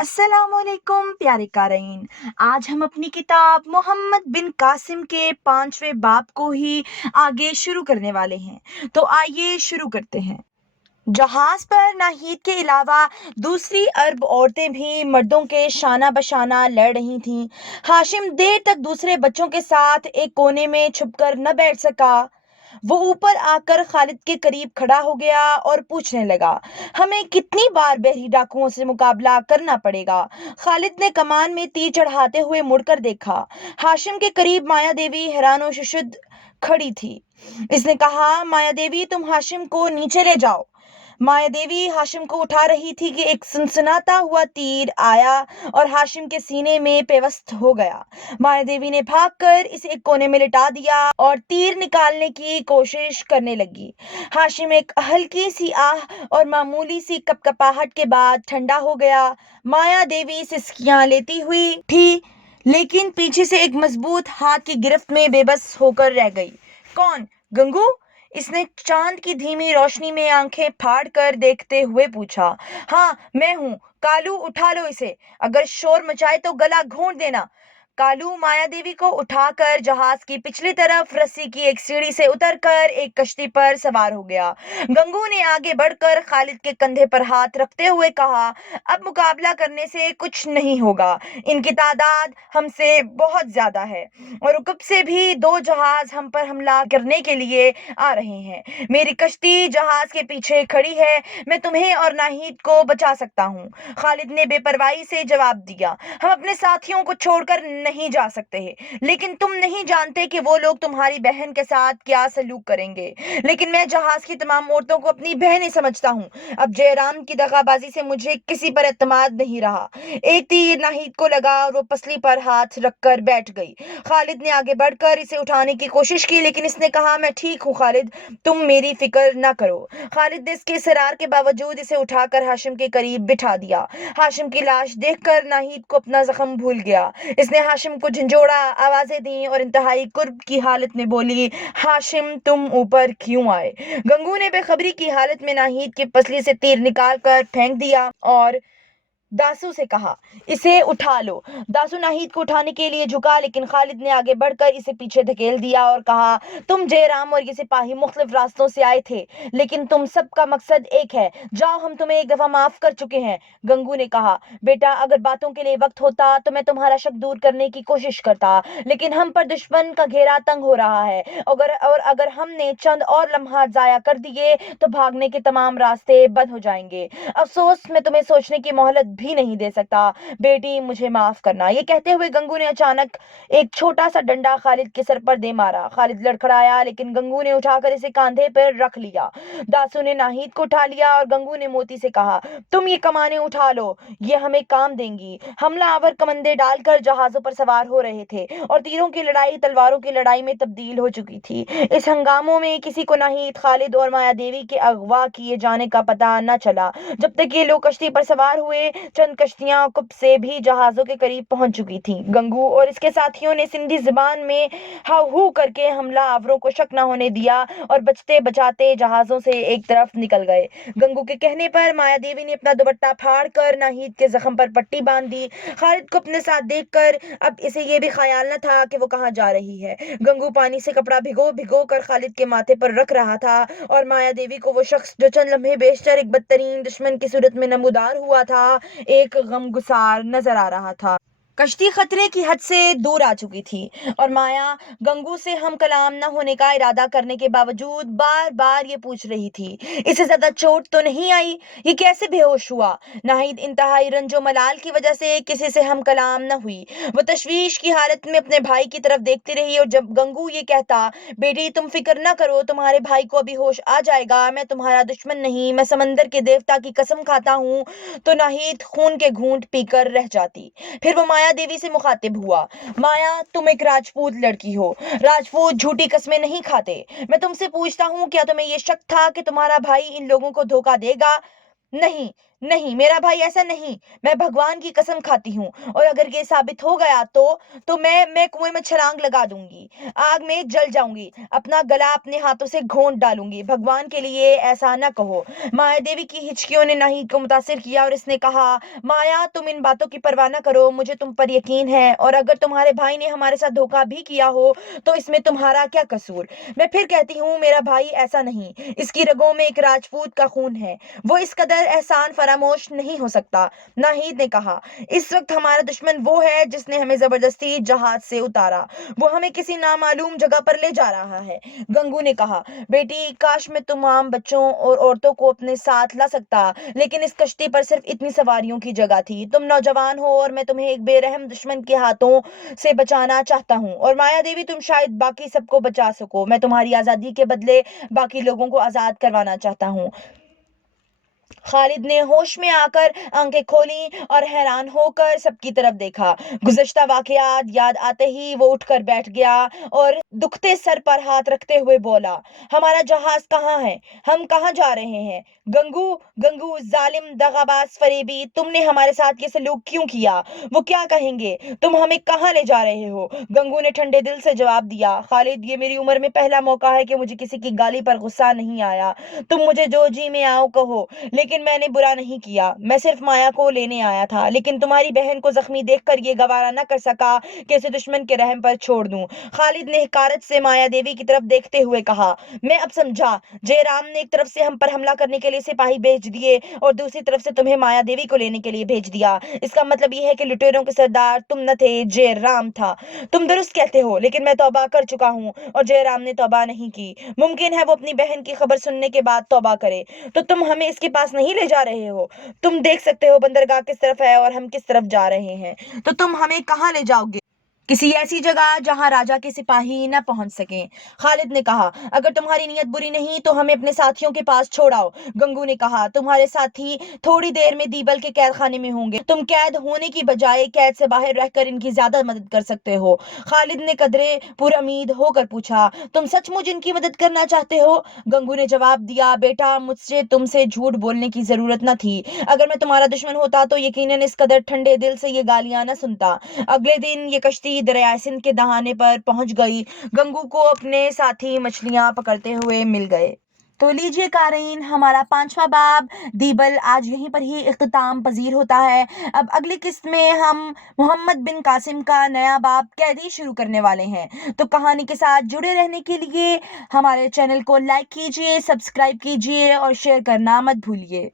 अस्सलाम वालेकुम प्यारे क़ारीन। आज हम अपनी किताब मोहम्मद बिन कासिम के 5वें बाब को ही आगे शुरू करने वाले हैं। तो आइए शुरू करते हैं। जहाज पर नाहीद के अलावा दूसरी अरब औरतें भी मर्दों के शाना बशाना लड़ रही थीं। हाशिम देर तक दूसरे बच्चों के साथ एक कोने में छुपकर न बैठ सका। वो ऊपर आकर खालिद के करीब खड़ा हो गया और पूछने लगा, हमें कितनी बार बहरी डाकुओं से मुकाबला करना पड़ेगा? खालिद ने कमान में तीर चढ़ाते हुए मुड़कर देखा। हाशिम के करीब माया देवी हैरान और शुशुद खड़ी थी। इसने कहा, माया देवी, तुम हाशिम को नीचे ले जाओ। माया देवी हाशिम को उठा रही थी कि एक सनसनाता हुआ तीर आया और हाशिम के सीने में पेवस्त हो गया। माया देवी ने भागकर इसे एक कोने में लिटा दिया और तीर निकालने की कोशिश करने लगी। हाशिम एक हल्की सी आह और मामूली सी कपकपाहट के बाद ठंडा हो गया। माया देवी सिसकियां लेती हुई थी, लेकिन पीछे से एक मजबूत हाथ की गिरफ्त में बेबस होकर रह गई। कौन? गंगू? इसने चांद की धीमी रोशनी में आंखें फाड़ कर देखते हुए पूछा। हाँ, मैं हूँ। कालू, उठा लो इसे। अगर शोर मचाए तो गला घोंट देना। कालू माया देवी को उठाकर जहाज की पिछली तरफ रस्सी की एक सीढ़ी से उतरकर एक कश्ती पर सवार हो गया। गंगू ने आगे बढ़कर खालिद के कंधे पर हाथ रखते हुए कहा, अब मुकाबला करने से कुछ नहीं होगा। इनकी तादाद हमसे बहुत ज्यादा है और उकब से भी 2 जहाज हम पर हमला करने के लिए आ रहे हैं। मेरी कश्ती जहाज के पीछे खड़ी है। मैं तुम्हें और नाहिद को बचा सकता हूँ। खालिद ने बेपरवाही से जवाब दिया, हम अपने साथियों को छोड़कर नहीं जा सकते हैं, लेकिन तुम नहीं जानते कि वो लोग तुम्हारी बहन के साथ क्या सलूक करेंगे। लेकिन मैं जहाज की तमाम औरतों को अपनी बहन ही समझता हूँ। अब जयराम की दगाबाजी से मुझे किसी पर एतमाद नहीं रहा। एक तीर नाहिद को लगा और वो पसली पर हाथ रखकर बैठ गई। खालिद ने आगे बढ़कर इसे उठाने की कोशिश की, लेकिन इसने कहा, मैं ठीक हूँ खालिद, तुम मेरी फिक्र ना करो। खालिद ने इसके इसरार के बावजूद इसे उठाकर हाशिम के करीब बिठा दिया। हाशिम की लाश देखकर नाहिद को अपना जख्म भूल गया। इसने हाशिम को झंझोड़ा, आवाजें दी और इंतहाई कुर्ब की हालत में बोली, हाशिम, तुम ऊपर क्यों आए? गंगू ने बेखबरी की हालत में नाहिद की पसली से तीर निकाल कर फेंक दिया और दासू से कहा, इसे उठा लो। दासू नाहिद को उठाने के लिए झुका, लेकिन खालिद ने आगे बढ़कर इसे पीछे धकेल दिया और कहा, तुम जयराम और ये सिपाही मुख्तलिफ रास्तों से आए थे, लेकिन तुम सबका मकसद एक है। जाओ, हम तुम्हें एक दफा माफ कर चुके हैं। गंगू ने कहा, बेटा, अगर बातों के लिए वक्त होता तो मैं तुम्हारा शक दूर करने की कोशिश करता, लेकिन हम पर दुश्मन का घेरा तंग हो रहा है। अगर हमने चंद और लम्हा जाया कर दिए तो भागने के तमाम रास्ते बंद हो जाएंगे। अफसोस, मैं तुम्हें सोचने की मोहलत भी नहीं दे सकता। बेटी, मुझे माफ करना। ये कहते हुए गंगू ने अचानक एक छोटा सा डंडा खालिद के सर पर दे मारा। खालिद लड़खड़ाया, लेकिन गंगू ने उठाकर इसे कांधे पर रख लिया। दासू ने नाहिद को उठा लिया और गंगू ने मोती से कहा, तुम ये कमाने उठा लो, ये हमें काम देंगी। हमलावर कमंदे डालकर जहाजों पर सवार हो रहे थे और तीरों की लड़ाई तलवारों की लड़ाई में तब्दील हो चुकी थी। इस हंगामों में किसी को नाहिद, खालिद और माया देवी के अगवा किए जाने का पता न चला। जब तक ये लोग कश्ती पर सवार हुए, चंद कश्तियां कुब से भी जहाजों के करीब पहुंच चुकी थीं। गंगू और इसके साथियों ने सिंधी जुबान में हाउ करके हमला आवरों को शक न होने दिया और बचते बचाते जहाजों से एक तरफ निकल गए। गंगू के कहने पर माया देवी ने अपना दुपट्टा फाड़ कर नाहिद के जख्म पर पट्टी बांध दी। खालिद को अपने साथ देखकर अब इसे ये भी ख्याल न था कि वो कहाँ जा रही है। गंगू पानी से कपड़ा भिगो भिगो कर खालिद के माथे पर रख रहा था और माया देवी को वो शख्स जो चंद लम्हे बेशतर एक बदतरीन दुश्मन की सूरत में नमूदार हुआ था, एक गमगुसार नजर आ रहा था। कश्ती खतरे की हद से दूर आ चुकी थी और माया गंगू से हम कलाम न होने का इरादा करने के बावजूद बार बार ये पूछ रही थी, इसे ज्यादा चोट तो नहीं आई? ये कैसे बेहोश हुआ? नाहिद इंतहाई रंजो मलाल की वजह से किसी से हम कलाम न हुई। वो तशवीश की हालत में अपने भाई की तरफ देखती रही और जब गंगू ये कहता, बेटी, तुम फिक्र न करो, तुम्हारे भाई को अभी होश आ जाएगा, मैं तुम्हारा दुश्मन नहीं, मैं समंदर के देवता की कसम खाता हूँ, तो नाहिद खून के घूंट पीकर रह जाती। फिर वो माया देवी से मुखातिब हुआ, माया, तुम एक राजपूत लड़की हो। राजपूत झूठी कस्में नहीं खाते। मैं तुमसे पूछता हूँ, क्या तुम्हें यह शक था कि तुम्हारा भाई इन लोगों को धोखा देगा? नहीं, نہیں میرا بھائی ایسا نہیں، میں بھگوان کی قسم کھاتی ہوں، اور اگر یہ ثابت ہو گیا تو میں کنویں میں چھلانگ لگا دوں گی، آگ میں جل جاؤں گی، اپنا گلا اپنے ہاتھوں سے گھونٹ ڈالوں گی، بھگوان کے لیے ایسا نہ کہو۔ مایا دیوی کی ہچکیوں نے ناہید کو متاثر کیا اور اس نے کہا، مایا تم ان باتوں کی پرواہ نہ کرو، مجھے تم پر یقین ہے، اور اگر تمہارے بھائی نے ہمارے ساتھ دھوکہ بھی کیا ہو تو اس میں تمہارا کیا قصور؟ میں پھر کہتی ہوں میرا بھائی ایسا نہیں، اس کی رگوں میں ایک راجپوت کا خون ہے، وہ اس قدر احسان فراموش نہیں ہو سکتا۔ ناہید نے کہا، اس وقت ہمارا دشمن وہ ہے جس نے ہمیں زبردستی جہاز سے اتارا، وہ ہمیں کسی نامعلوم جگہ پر لے جا رہا ہے۔ گنگو نے کہا، بیٹی کاش میں تمام بچوں اور عورتوں کو اپنے ساتھ لا سکتا، لیکن اس کشتی پر صرف اتنی سواریوں کی جگہ تھی، تم نوجوان ہو اور میں تمہیں ایک بے رحم دشمن کے ہاتھوں سے بچانا چاہتا ہوں، اور مایا دیوی تم شاید باقی سب کو بچا سکو، میں تمہاری آزادی کے بدلے باقی لوگوں کو آزاد کروانا چاہتا ہوں۔ خالد نے ہوش میں آ کر آنکھیں کھولیں اور حیران ہو کر سب کی طرف دیکھا۔ گزشتہ واقعات یاد آتے ہی وہ اٹھ کر بیٹھ گیا اور دکھتے سر پر ہاتھ رکھتے ہوئے بولا، ہمارا جہاز کہاں ہے؟ ہم کہاں جا رہے ہیں؟ گنگو گنگو ظالم دغاباز فریبی، تم نے ہمارے ساتھ یہ سلوک کیوں کیا؟ وہ کیا کہیں گے؟ تم ہمیں کہاں لے جا رہے ہو؟ گنگو نے ٹھنڈے دل سے جواب دیا، خالد یہ میری عمر میں پہلا موقع ہے کہ مجھے کسی کی گالی پر غصہ نہیں آیا، تم مجھے جو جی میں آؤ کہو، لیکن میں نے برا نہیں کیا، میں صرف مایا کو لینے آیا تھا، لیکن تمہاری بہن کو زخمی دیکھ کر یہ گوارا نہ کر سکا کہ اسے دشمن کے رحم پر چھوڑ دوں۔ خالد نے حقارت سے مایا دیوی کی طرف دیکھتے ہوئے کہا، میں اب سمجھا، جے رام نے ایک طرف سے ہم پر حملہ کرنے کے لیے سپاہی بھیج دیے اور دوسری طرف سے تمہیں مایا دیوی کو لینے کے لیے بھیج دیا، اس کا مطلب یہ ہے کہ لٹیروں کے سردار تم نہ تھے، جے رام تھا۔ تم درست کہتے ہو، لیکن میں توبہ کر چکا ہوں اور جے رام نے توبہ نہیں کی، ممکن ہے وہ اپنی بہن کی خبر سننے کے بعد توبہ کرے، تو تم ہمیں اس کے پاس نہیں لے جا رہے ہو؟ تم دیکھ سکتے ہو بندرگاہ کس طرف ہے اور ہم کس طرف جا رہے ہیں، تو تم ہمیں کہاں لے جاؤ گے؟ کسی ایسی جگہ جہاں راجا کے سپاہی نہ پہنچ سکیں۔ خالد نے کہا، اگر تمہاری نیت بری نہیں تو ہمیں اپنے ساتھیوں کے پاس چھوڑاؤ۔ گنگو نے کہا، تمہارے ساتھی تھوڑی دیر میں دیبل کے قید خانے میں ہوں گے، تم قید ہونے کی بجائے قید سے باہر رہ کر ان کی زیادہ مدد کر سکتے ہو۔ خالد نے قدرے پر امید ہو کر پوچھا، تم سچ مچ ان کی مدد کرنا چاہتے ہو؟ گنگو نے جواب دیا، بیٹا مجھ سے تم سے جھوٹ بولنے کی ضرورت نہ تھی، اگر میں تمہارا دشمن ہوتا تو یقیناً اس قدر ٹھنڈے دل سے یہ گالیاں نہ سنتا۔ اگلے دن یہ کشتی دریائے سندھ کے دہانے پر پہنچ گئی۔ گنگو کو اپنے ساتھی مچھلیاں پکڑتے ہوئے مل گئے۔ تو لیجیے قارئین، ہمارا 5واں باب دیبل آج یہیں پر ہی اختتام پذیر ہوتا ہے۔ اب اگلی قسط میں ہم محمد بن قاسم کا نیا باب قیدی شروع کرنے والے ہیں، تو کہانی کے ساتھ جڑے رہنے کے لیے ہمارے چینل کو لائک کیجیے، سبسکرائب کیجیے اور شیئر کرنا مت بھولیے۔